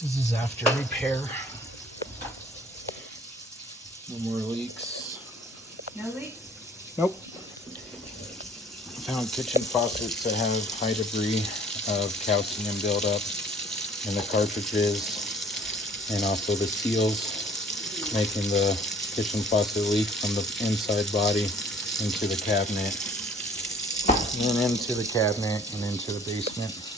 This is after repair. No more leaks. No leaks? Nope. Found kitchen faucets that have high debris of calcium buildup in the cartridges and also the seals, making the kitchen faucet leak from the inside body into the cabinet, and then into the cabinet and into the basement.